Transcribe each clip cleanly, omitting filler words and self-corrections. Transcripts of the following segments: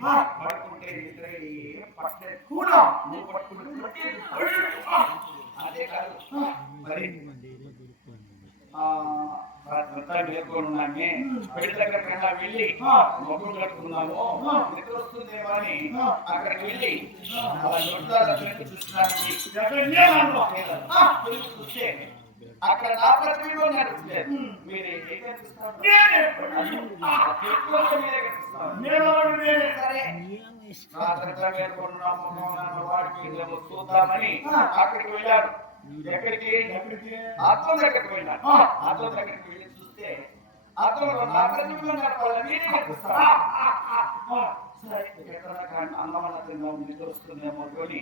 పడుకుంటే నిద్ర పట్టలేదు కూడా నువ్వు పట్టుకుంటే అదే కాదు మరి మేల్కొన్నామే పెళ్లి దగ్గర వెళ్ళి మొగ్గులు కట్టుకున్నాము నిద్ర వస్తుందేమో అని అక్కడికి వెళ్ళి చూస్తే అక్కడ నా ప్రతిబింబం కనిపించలేదు మీరే చూద్దామని అక్కడికి వెళ్ళారు ఎక్కడికి అర్థం దగ్గరికి వెళ్ళాను అర్థం దగ్గరికి వెళ్ళి చూస్తే అర్థంలో నా ప్రతిబింబం కనపాలి మీరే కనిపిస్తారు అన్నమన్న తిందాం నిద్ర వస్తుందేమో అని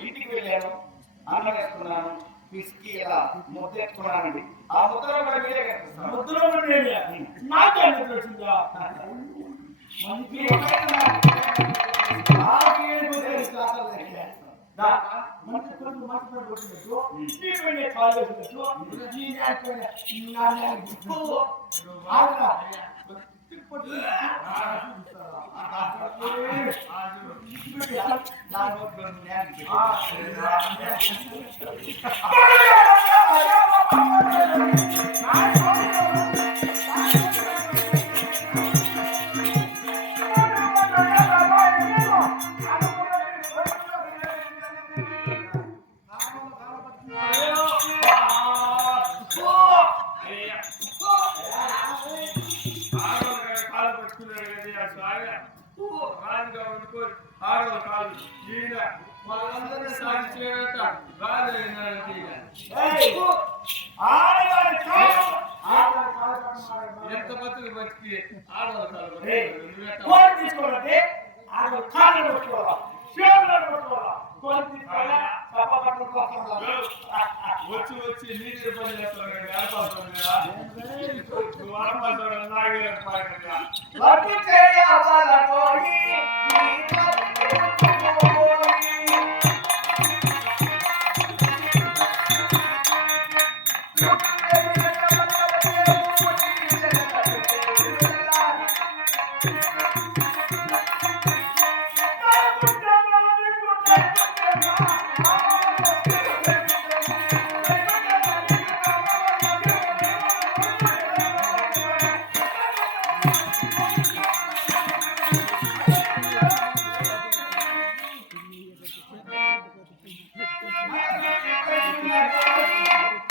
ఇంటికి వెళ్ళాను అన్నం వేసుకున్నాను పిసికి ఇలా ముద్ద ఎత్తుకున్నానండి ఆ ముద్దలో కూడా మీరే కనిపిస్తారు ముద్దలో నాకే నిద్ర వచ్చిందా మంచి కొడుకు మాట్లాడు కొట్టినట్టు నీ పైన కాల్ చేసినట్టు నీ ఎంత బతుకు బతికి ఆడవాళ్ళు తీసుకోవాలంటే కాళ్ళు వచ్చి వచ్చి నీరు పని చేస్తారు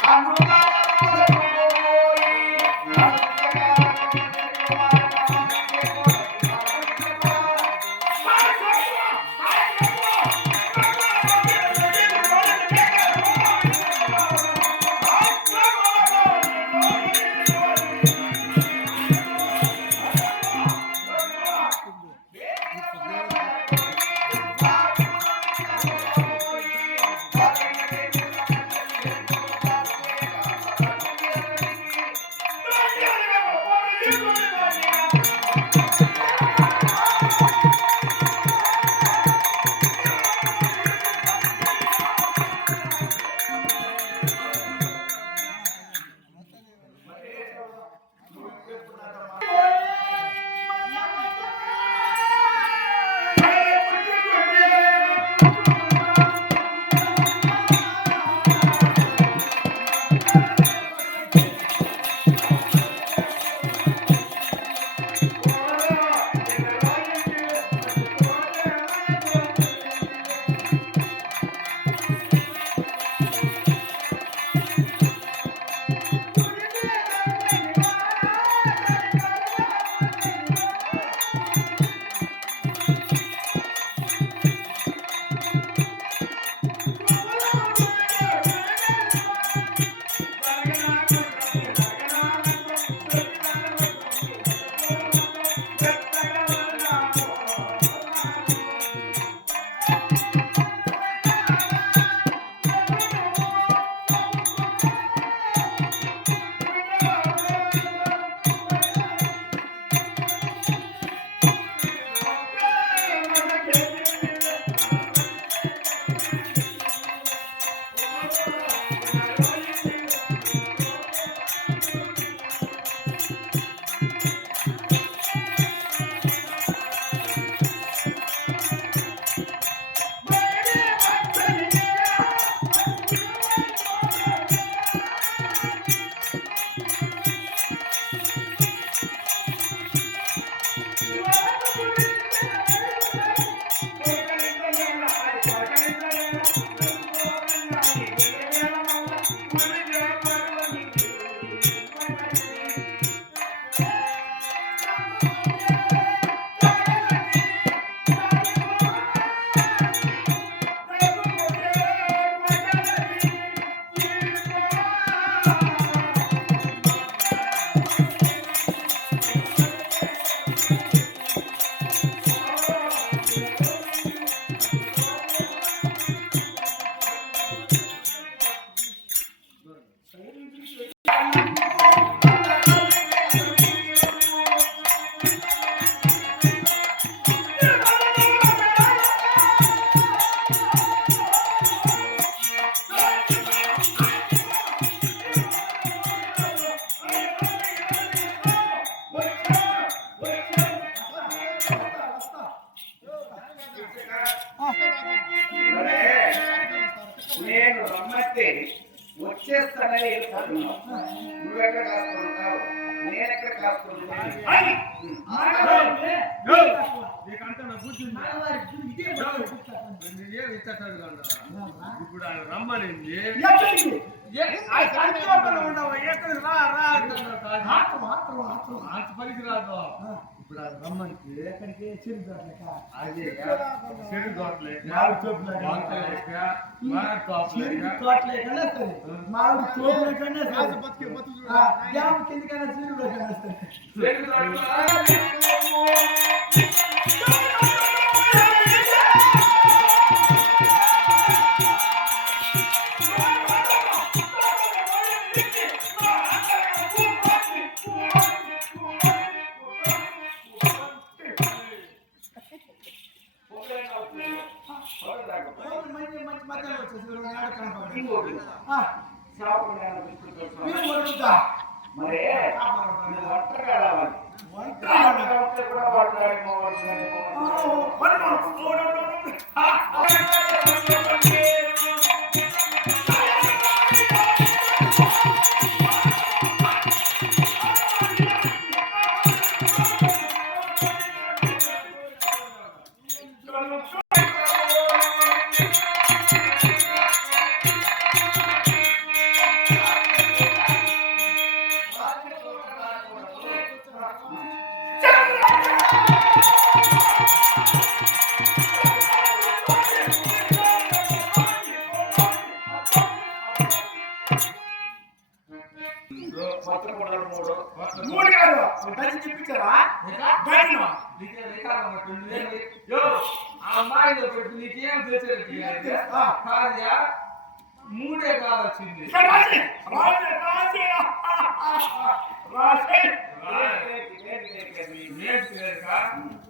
I'm నేను రమ్మస్తే వచ్చేస్తానని వెళ్తున్నావు. నువ్వెక్కడ కాసుకుంటావు, నేనెక్కడ కాసుకుంటాను. ఇప్పుడు రమ్మనింది పనికి రాదు. ఇప్పుడు అది రమ్మంటే ఎక్కడికి చిరుదోట్లేక అదే చెడు తోటలేక తోటలేకన్నా సరే మామిడి తోటలేకన్నా సరే డ్యామ్ కిందకైనా చిరులోకైనా సరే మరి ఒంటరిగా రావాలి. ఒంటరి కూడా వాడతారేమో. మూడు కాదు చెప్పించారా మూడే కావచ్చింది.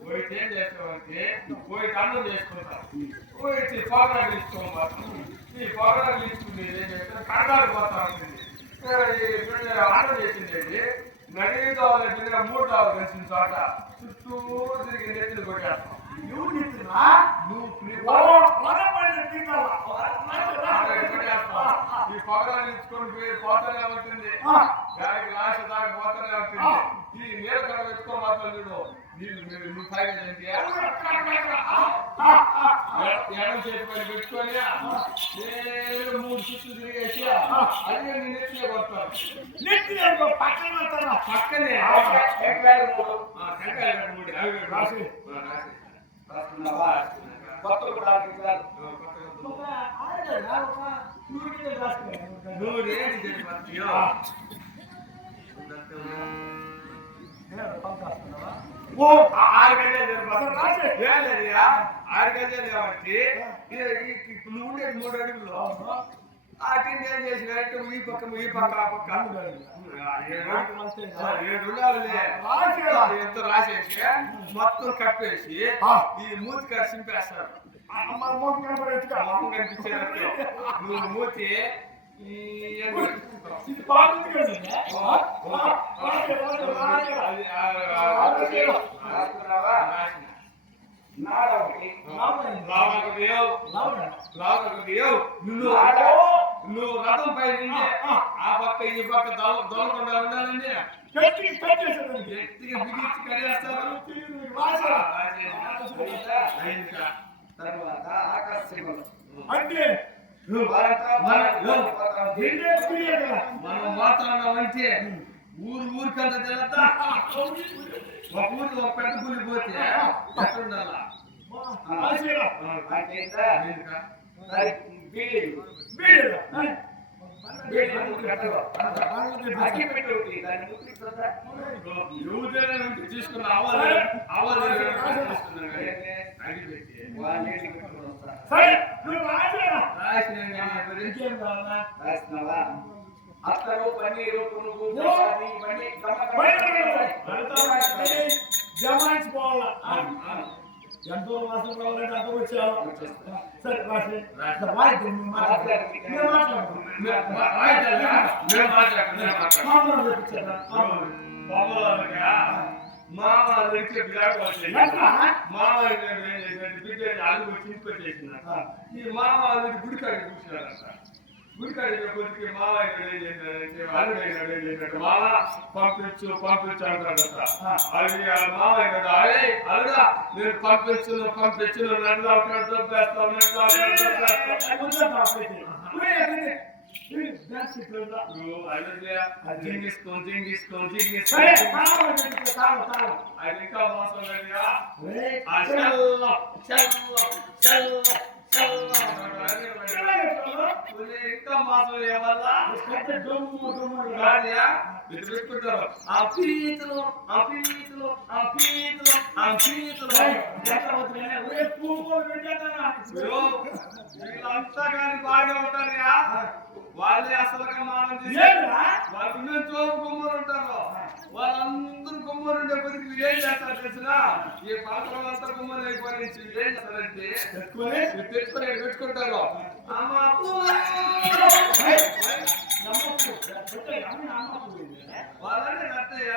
పోయి ఏం చేస్తామంటే పోయి అన్నం చేసుకుంటాం. పోయి పోరాడు తీసుకోవాలి. ఈ పోరాడు తీసుకునేది ఏం చేస్తే కడగారు పోతా ఉంటుంది. అన్నం చేసింది నడి కావాలంటే 3 డాలు కలిసిన చోట చుట్టూ తిరిగి నెత్తిని కొట్టేస్తాం. ఈ పొగరాలు ఇచ్చుకొని పోయి పోతానే ఉంటుంది. దానికి లాస్ట్ దాకా పోతానే ఉంటుంది. ఈ నీళ్ళ కడ పెట్టుకొని మాత్రం చూడు నువ్వు తాగేదంటే ఎడం చేతి పైన పెట్టుకొని నేను 3 చుట్టూ తిరిగేసి అదే నేను నెత్తిలో కొడతాను. పక్కనే ఆరు గజాలు కాబట్టి నువ్వు ఉండేది 3 అడుగులు. ఆ టిండి ఏం చేసినట్టు ఈ పక్క ఆ పక్క 7 ఉండాలి. ఎంత రాసేసి మొత్తం కప్పేసి ఈ మూతి కాడ చింపేస్తారు. మొహం కనిపించేటట్టు నువ్వు మూతి నువ్వు రథం పై ఆ పక్క ఈ పక్క దొరకకుండా ఉండాలండి. గట్టిగా బిగించి కడిగేస్తారు. తర్వాత ఆకాశం అంటే మనం మాట్లాడామంటే ఊరికంతా తిరుగుతా. ఒక ఊరిలో ఒక పెద్ద పులి పోతే ఎక్కడ ఉండాలా? తీసుకున్న అత్తరు పన్నీరు పునుగు ప్రసాది ఇవన్నీ జమాయించుకోవాలా ఎంతో మాసం కావాలంటే అంత వచ్చావు సరే రాసి మామ తీసుకొచ్చేసిన ఈ మామ గుడికాడికి కూర్చున్నాడంట గుడికాడికి కొద్దికి మామయ్య ఏం చేశాడంటే అల్లుడు అయినాడు ఏం చేశాడు మామ పంపించు అంటాడంట అది మామయ్య కదా అరే అల్లుడా నేను పంపించు నన్ను దొబ్బేస్తావు అది ఇంకా మోసం ఇంకా మాసం ఏమల్లా పెట్టుకుంటారు ఆ పీతులు వీళ్ళంతా కానీ బాగా ఉంటారు వాళ్ళే అసలు మానం వాళ్ళు చోరు గుమ్మలు ఉంటారు వాళ్ళందరూ గుమ్మలు ఉండే కొద్దికి ఏం చేస్తారు తెలిసిన ఈ పాత్ర అంతా గుమ్మలు అయిపోయి ఏం చేస్తారంటే తెచ్చుకొని పెట్టుకుంటారు వాళ్ళంటే అత్తయ్య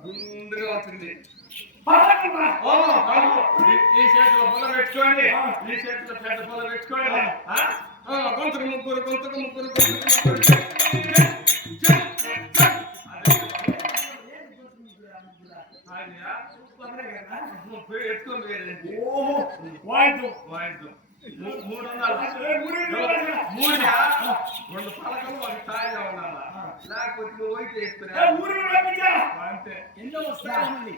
గుండుగా వచ్చింది ఈ చేతిలో పొల పెట్టుకోండి ఈ చేతిలో పెద్ద పొల పెట్టుకోండి కొంతకు ముగ్గురు ఎత్తుకోండి రెండు పలకలు ఒక స్థాయిలో ఉండాలా లేకపోతే నువ్వు అయితే వేసుకున్నా అంతే ఎన్నో వస్తాయి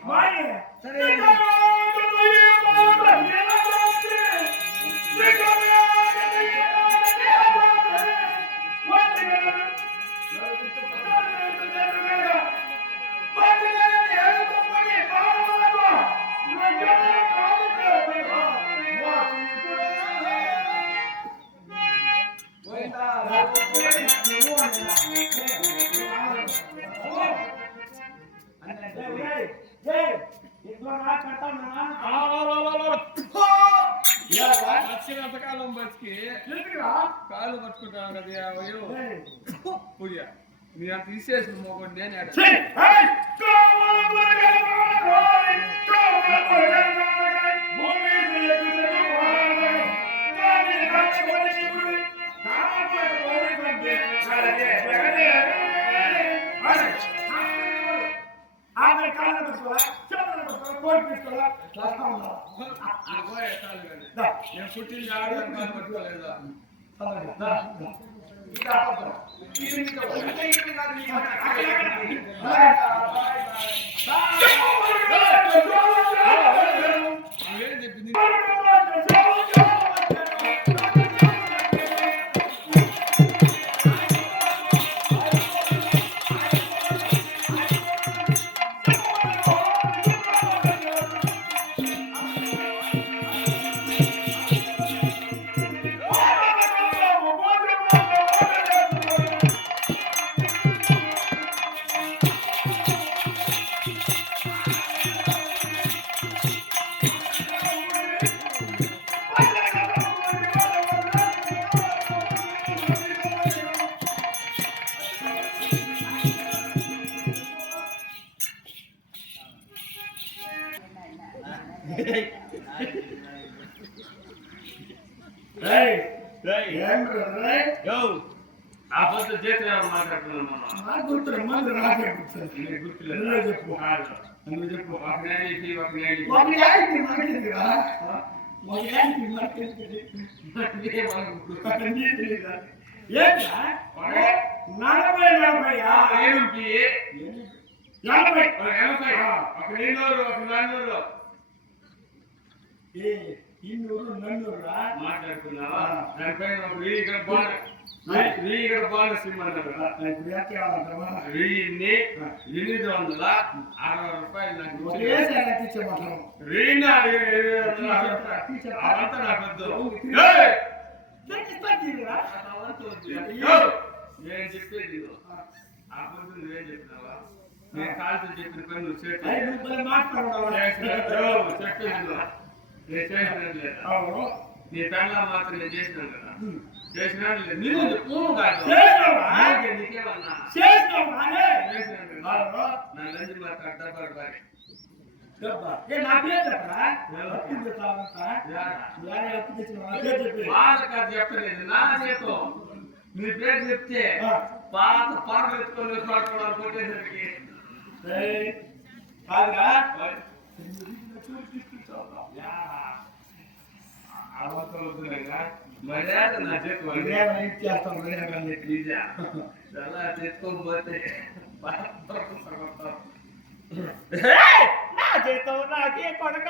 కాలం బతికి కాలు పట్టుకుంటాను కదా పూజ నీ అంత తీసేసిన మోకండి నేను నేను పుట్టింది ఆడదాన్ని కాలు పట్టుకోలేదా ఏం చెప్పింది ఆ పొద్దు చేతి మాట్లాడుతున్నాను గుర్తులేదు చెప్పు నువ్వు చెప్పు మాట్లాడుతున్నావా దానిపైన వెయ్యి కూడా బోనస్ ఇమ్మన్నారు కదా. ఇప్పుడు ఎంత కావాలంటావా? 860 రూపాయలు నాకు ఇచ్చి ఒకేసారి ఎంత ఇచ్చేయమంటావు? అవంతా నాకు వద్దు. ఇస్తా తీరురా. నేను చెప్పేది ఇదిగో. ఆ పొద్దు నువ్వేం చెప్పినావా? నేను కాల్తో చెప్పిన పని నువ్వు చేసి నువ్వు భలే మాట్లాడతావు. చెప్పేది ఇదిగో. నేను చేసినది లేదా? అవును. నీ పెళ్ళ మాత్రం నేను చేసినాను కదా. చేసినాను లేదు. నీకు పూర్వం కాదు. చేసినావా? నీకేమన్నా చేసినావా? చేసినాను కదా. అవును. నా లంచి మాత్రం డబ్బాలు బాగా చెప్పా. నా పేరు చెప్పరా? అప్పు తెచ్చావంట. యారే అప్పు తెచ్చినావా? నా పేరు చెప్పు. వాళ్ళకి అది చెప్పలేదు నా చేతో నీ పేరు చెప్తే పాత పనులు ఎత్తుకొని పట్టుకోవడానికి కొట్టేసరికి ఏయ్, కాదురా? అవసరం వద్దులేగా మర్యాద నా చేతి ఇదేమైనా ఇచ్చేస్తాం మర్యాదలు. చాలా తెచ్చుకోకపోతే నా చేతో నాకే కొడక